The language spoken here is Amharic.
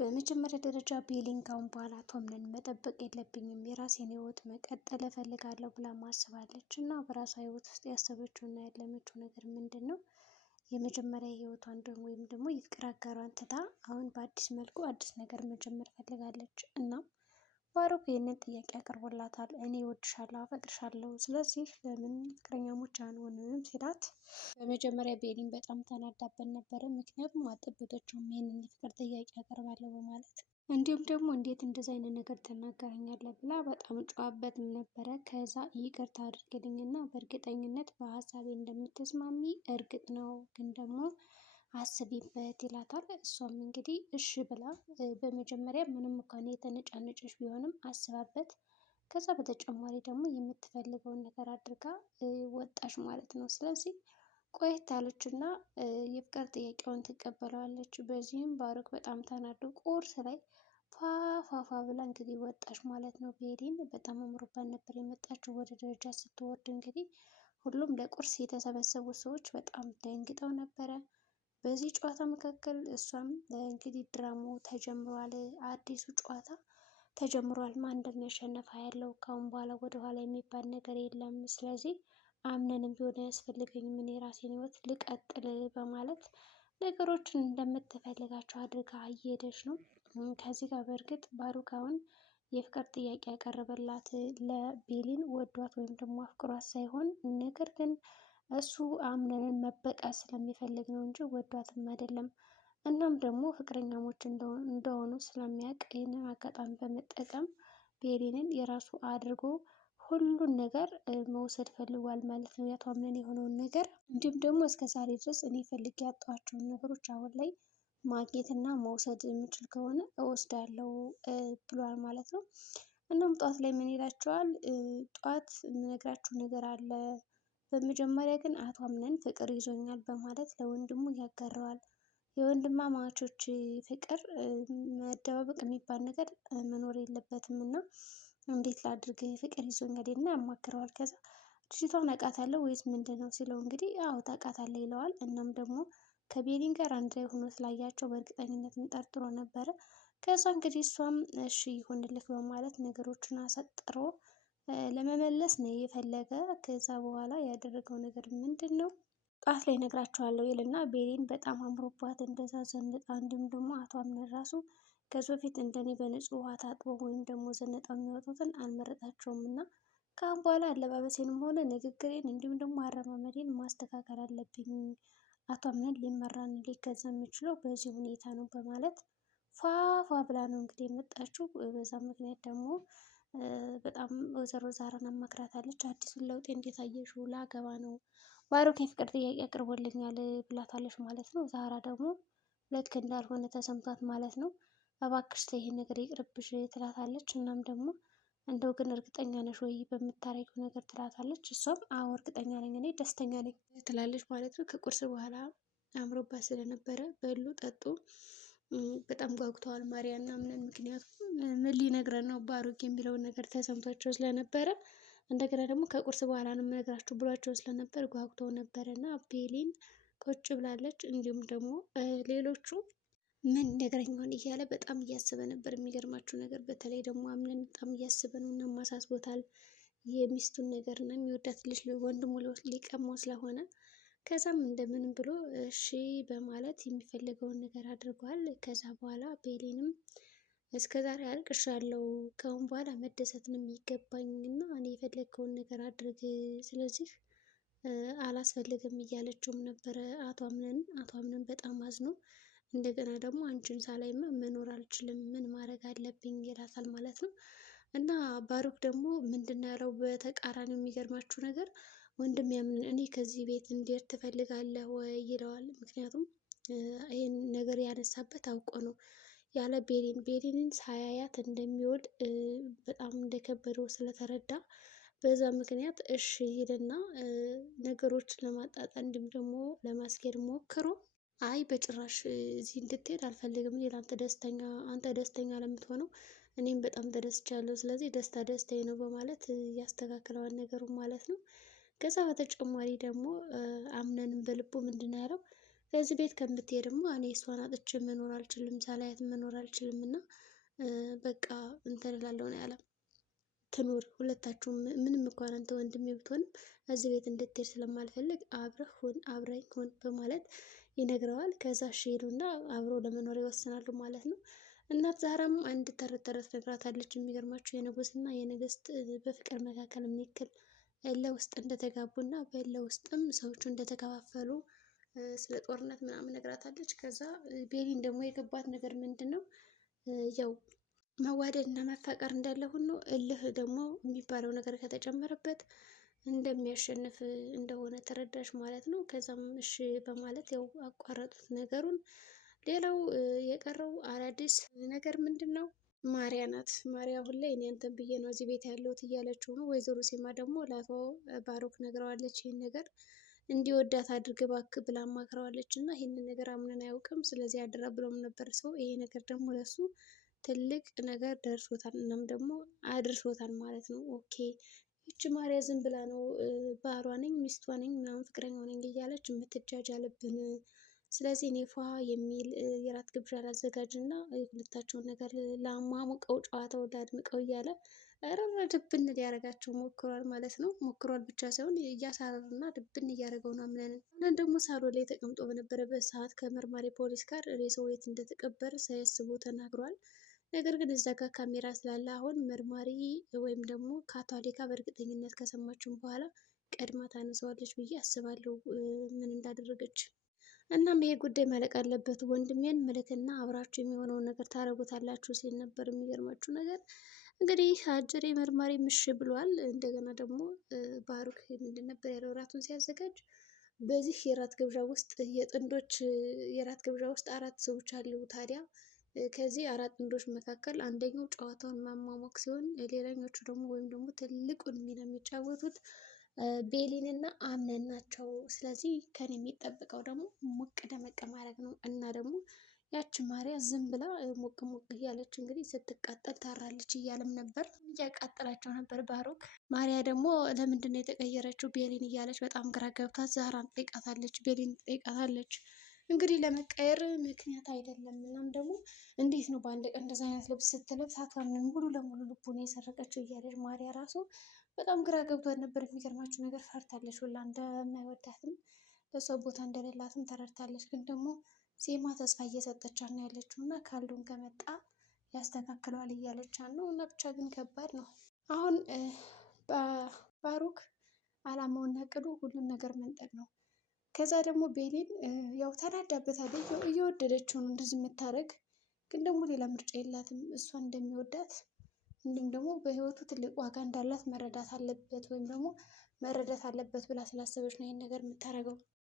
በመጀመሪያ ደረጃ ቤሊን ካሁን በኋላ ቶምንን መጠበቅ የለብኝም የራሴን ህይወት መቀጠል እፈልጋለሁ ብላ ማስባለች እና በራሷ ህይወት ውስጥ ያሰበችው እና ያለመችው ነገር ምንድን ነው? የመጀመሪያ ህይወቷን ወይም ደግሞ የፍቅር አጋሯን ትታ አሁን በአዲስ መልኩ አዲስ ነገር መጀመር ፈልጋለች። እና ባሮክ ይህንን ጥያቄ አቅርቦላታል። እኔ እወድሻለሁ፣ አፈቅርሻለሁ፣ ስለዚህ ለምን ፍቅረኛሞች አንሆንም ሲላት በመጀመሪያ ቤሊን በጣም ተናዳበት ነበረ። ምክንያቱም አልጠበቀችውም ይህንን የፍቅር ጥያቄ አቀርባለሁ በማለት እንዲሁም ደግሞ እንዴት እንደዚህ አይነት ነገር ትናገረኛለህ ብላ በጣም ጨዋበትም ነበረ። ከዛ ይቅርታ አድርግልኝና በእርግጠኝነት በሀሳቤ እንደምትስማሚ እርግጥ ነው፣ ግን ደግሞ አስቢበት ይላታል። እሷም እንግዲህ እሺ ብላ በመጀመሪያ ምንም እንኳን የተነጫነጨች ቢሆንም አስባበት ከዛ በተጨማሪ ደግሞ የምትፈልገውን ነገር አድርጋ ወጣች ማለት ነው። ስለዚህ ቆየት አለችና የፍቅር ጥያቄውን ትቀበለዋለች። በዚህም ባሮክ በጣም ተናዶ ቁርስ ላይ ፏፏፏ ብላ እንግዲህ ወጣች ማለት ነው። ቤሊን በጣም አምሮባት ነበር የመጣችው። ወደ ደረጃ ስትወርድ እንግዲህ ሁሉም ለቁርስ የተሰበሰቡ ሰዎች በጣም ደንግጠው ነበረ። በዚህ ጨዋታ መካከል እሷም እንግዲህ ድራማው ተጀምሯል፣ አዲሱ ጨዋታ ተጀምሯል፣ ማን እንደሚያሸንፍ ያለው ካሁን በኋላ ወደኋላ የሚባል ነገር የለም። ስለዚህ አምነንም ቢሆን አያስፈልገኝም፣ እኔ የራሴን ህይወት ልቀጥል በማለት ነገሮችን እንደምትፈልጋቸው አድርጋ እየሄደች ነው። ከዚህ ጋር በእርግጥ ባሮክ አሁን የፍቅር ጥያቄ ያቀረበላት ለቤሊን ወዷት ወይም ደግሞ አፍቅሯት ሳይሆን ነገር ግን እሱ አምነንን መበቀል ስለሚፈልግ ነው እንጂ ወዷትም አይደለም። እናም ደግሞ ፍቅረኛሞች እንደሆኑ ስለሚያውቅ ይህንን አጋጣሚ በመጠቀም ቤሊንን የራሱ አድርጎ ሁሉን ነገር መውሰድ ፈልጓል ማለት ነው። ያቶ አምነን የሆነውን ነገር እንዲሁም ደግሞ እስከ ዛሬ ድረስ እኔ ፈልጌ ያጣኋቸውን ነገሮች አሁን ላይ ማግኘት እና መውሰድ የምችል ከሆነ እወስዳለሁ ብሏል ማለት ነው። እናም ጠዋት ላይ ምን ይላቸዋል? ጠዋት የምነግራችሁ ነገር አለ። በመጀመሪያ ግን አቶ አምነን ፍቅር ይዞኛል በማለት ለወንድሙ ያጋረዋል። የወንድማማቾች ፍቅር መደባበቅ የሚባል ነገር መኖር የለበትም እና እንዴት ላድርግ ፍቅር ይዞኛል እና ያማክረዋል። ከዛ ልጅቷን አውቃታለሁ ወይስ ምንድን ነው ሲለው እንግዲህ አዎ ታውቃታለህ ይለዋል። እናም ደግሞ ከቤሊን ጋር አንድ ላይ ሆኖ ስላያቸው በእርግጠኝነት ጠርጥሮ ነበረ። ከዛ እንግዲህ እሷም እሺ ይሁንልህ በማለት ነገሮችን አሳጥሮ ለመመለስ ነው የፈለገ። ከዛ በኋላ ያደረገው ነገር ምንድን ነው? ጠዋት ላይ እነግራቸዋለሁ ይልና ቤሊን በጣም አምሮባት እንደዛ ዘንጣ እንዲሁም ደግሞ አቶ አምነን ራሱ ከዚህ በፊት እንደኔ በንጹህ ውሃ ታጥቦ ወይም ደግሞ ዘንጠው የሚወጡትን አልመረጣቸውም እና ከአሁን በኋላ አለባበሴንም ሆነ ንግግሬን እንዲሁም ደግሞ አረማመዴን ማስተካከል አለብኝ። አቶ አምነን ሊመራን ሊገዛ የሚችለው በዚህ ሁኔታ ነው በማለት ፏፏ ብላ ነው እንግዲህ የመጣችው። በዛ ምክንያት ደግሞ በጣም ወይዘሮ ዛራን አማክራታለች። አዲሱን ለውጤ እንዴት አየሽው? ላገባ ነው፣ ባሮክ የፍቅር ጥያቄ አቅርቦልኛል ብላታለች ማለት ነው። ዛራ ደግሞ ልክ እንዳልሆነ ተሰምቷት ማለት ነው። እባክሽ ተይ ይሄን ነገር ይቅርብሽ ትላታለች። እናም ደግሞ እንደው ግን እርግጠኛ ነሽ ወይ በምታረጊው ነገር ትላታለች። እሷም አዎ እርግጠኛ ነኝ፣ እኔ ደስተኛ ነኝ ትላለች ማለት ነው። ከቁርስ በኋላ አምሮባት ስለነበረ በሉ ጠጡ። በጣም ጓጉተዋል ማርያ እና ምንን፣ ምክንያቱም ምን ሊነግረን ነው ባሮክ የሚለውን ነገር ተሰምቷቸው ስለነበረ እንደገና ደግሞ ከቁርስ በኋላ ነው የምነግራችሁ ብሏቸው ስለነበር ጓጉተው ነበረ እና ቤሊን ቁጭ ብላለች። እንዲሁም ደግሞ ሌሎቹ ምን ነገረኝ ይሆን እያለ በጣም እያሰበ ነበር። የሚገርማችሁ ነገር በተለይ ደግሞ አምነን በጣም እያሰበ ነው እና ማሳስቦታል የሚስቱን ነገር እና የሚወዳት ልጅ ወንድሙ ሊቀማው ስለሆነ ከዛም እንደምንም ብሎ እሺ በማለት የሚፈልገውን ነገር አድርጓል። ከዛ በኋላ ቤሊንም እስከ ዛሬ አልቅሻለሁ፣ ከአሁን በኋላ መደሰት ነው የሚገባኝ እና እኔ የፈለግከውን ነገር አድርግ፣ ስለዚህ አላስፈልግም እያለችውም ነበረ አቶ አምነን በጣም አዝኖ እንደገና ደግሞ አንቺን ሳላይማ መኖር አልችልም፣ ምን ማድረግ አለብኝ ይላታል ማለት ነው። እና ባሮክ ደግሞ ምንድን ያለው በተቃራኒው የሚገርማችሁ ነገር ወንድም ያምን እኔ ከዚህ ቤት እንዴት ትፈልጋለህ ወይ ይለዋል። ምክንያቱም ይህን ነገር ያነሳበት አውቆ ነው ያለ ቤሊንን ሳያያት እንደሚወድ በጣም እንደከበደው ስለተረዳ በዛ ምክንያት እሺ ይልና ነገሮችን ለማጣጣም እንዲሁም ደግሞ ለማስኬድ ሞክሮ አይ በጭራሽ እዚህ እንድትሄድ አልፈልግም፣ እኔ አንተ ደስተኛ ለምትሆነው እኔም በጣም ተደስቻለሁ፣ ስለዚህ ደስታ ደስታዬ ነው በማለት ያስተካክለዋል ነገሩን ማለት ነው። ከዛ በተጨማሪ ደግሞ አምነንም በልቡ ምንድን ነው ያለው? ከዚህ ቤት ከምትሄድ ደግሞ እኔ እሷን አጥቼ መኖር አልችልም፣ ሳላያት መኖር አልችልም እና በቃ እንትን እላለሁ ነው ያለ። ትኑር ሁለታችሁም፣ ምንም እንኳን አንተ ወንድሜ ብትሆንም እዚህ ቤት እንድትሄድ ስለማልፈልግ አብረህ ሁን፣ አብረኝ ሁን በማለት ይነግረዋል። ከዛ እሺ ይሉና አብሮ ለመኖር ይወስናሉ ማለት ነው። እናት ዛራም አንድ ተረት ተረት ነግራታለች። የሚገርማችሁ የንጉስና የንግስት በፍቅር መካከል የሚክል እልህ ውስጥ እንደተጋቡና በእልህ ውስጥም ሰዎቹ እንደተከፋፈሉ ስለ ጦርነት ምናምን ነግራታለች። ከዛ ቤሊን ደግሞ የገባት ነገር ምንድን ነው ያው መዋደድ እና መፋቀር እንዳለ ሁሉ እልህ ደግሞ የሚባለው ነገር ከተጨመረበት እንደሚያሸንፍ እንደሆነ ተረዳሽ ማለት ነው። ከዛም እሺ በማለት ያው አቋረጡት ነገሩን። ሌላው የቀረው አዳዲስ ነገር ምንድን ነው? ማሪያ ናት። ማሪያ አሁን ላይ እኔ አንተን ብዬ ነው እዚህ ቤት ያለሁት እያለችው ነው። ወይዘሮ ሴማ ደግሞ ለአቶ ባሮክ ነግረዋለች። ይህን ነገር እንዲወዳት አድርግ እባክህ ብላ አማክረዋለች። እና ይህንን ነገር አምነን አያውቅም፣ ስለዚህ አደራ ብሎም ነበር ሰው። ይሄ ነገር ደግሞ ለሱ ትልቅ ነገር ደርሶታል፣ እናም ደግሞ አድርሶታል ማለት ነው። ኦኬ ይቺ ማርያ ዝም ብላ ነው ባህሯ ነኝ ሚስቷ ነኝ ምናምን ፍቅረኛው ነኝ እያለች የምትጃጃልብን። ስለዚህ እኔ ፏ የሚል የራት ግብዣ ላዘጋጅ እና ሁለታቸውን ነገር ላሟሙቀው፣ ጨዋታው ላድምቀው እያለ ረረ ድብን ሊያደርጋቸው ሞክሯል ማለት ነው። ሞክሯል ብቻ ሳይሆን እያሳረሩና ድብን እያደረገው ነው አምነን። አሁን ደግሞ ሳሎን ላይ ተቀምጦ በነበረበት ሰዓት ከመርማሪ ፖሊስ ጋር ሬሳው የት እንደተቀበረ ሳያስቡ ተናግሯል። ነገር ግን እዛ ጋር ካሜራ ስላለ አሁን መርማሪ ወይም ደግሞ ካቶሊካ በእርግጠኝነት ከሰማችን በኋላ ቀድማ ታነሳዋለች ብዬ አስባለሁ ምን እንዳደረገች። እናም ይሄ ጉዳይ ማለቅ አለበት፣ ወንድሜን ምልክና አብራችሁ የሚሆነውን ነገር ታደርጉታላችሁ ሲል ነበር። የሚገርማችሁ ነገር እንግዲህ አጀሬ መርማሪ ምሽ ብሏል። እንደገና ደግሞ ባሩክ ምንድን ነበር ያለው እራቱን ሲያዘጋጅ? በዚህ የራት ግብዣ ውስጥ የጥንዶች የራት ግብዣ ውስጥ 4 ሰዎች አሉ። ታዲያ ከዚህ 4 ጥንዶች መካከል አንደኛው ጨዋታውን ማሟሟቅ ሲሆን ሌላኞቹ ደግሞ ወይም ደግሞ ትልቁን ሚና የሚጫወቱት ቤሊን እና አምነን ናቸው። ስለዚህ ከኔ የሚጠበቀው ደግሞ ሞቅ ደመቅ ማድረግ ነው እና ደግሞ ያቺ ማርያ ዝም ብላ ሞቅ ሞቅ እያለች እንግዲህ ስትቃጠል ታራለች እያለም ነበር፣ እያቃጠላቸው ነበር ባሮክ። ማርያ ደግሞ ለምንድን ነው የተቀየረችው ቤሊን እያለች በጣም ግራ ገብታት ዛራን ጠይቃታለች፣ ቤሊን ጠይቃታለች። እንግዲህ ለመቀየር ምክንያት አይደለም። እናም ደግሞ እንዴት ነው በአንድ ቀን እንደዚህ አይነት ልብስ ስትለብስ አታምንም፣ ሙሉ ለሙሉ ልቡን የሰረቀችው እያለች ማርያ ራሱ በጣም ግራ ገብቷት ነበር። የሚገርማችሁ ነገር ፈርታለች ሁላ እንደማይወዳትም ለሷ ቦታ እንደሌላትም ተረድታለች። ግን ደግሞ ሴማ ተስፋ እየሰጠቻት ነው ያለችው እና ካልዱን ከመጣ ያስተካክለዋል እያለቻት ነው። እና ብቻ ግን ከባድ ነው። አሁን ባሩክ አላማውና እቅዱ ሁሉን ነገር መንጠቅ ነው። ከዛ ደግሞ ቤሊን ያው ተናዳበታለች፣ እየወደደችው ነው እንደዚህ የምታደርግ። ግን ደግሞ ሌላ ምርጫ የላትም። እሷን እንደሚወዳት እንዲሁም ደግሞ በህይወቱ ትልቅ ዋጋ እንዳላት መረዳት አለበት ወይም ደግሞ መረዳት አለበት ብላ ስላሰበች ነው ይህን ነገር የምታደርገው።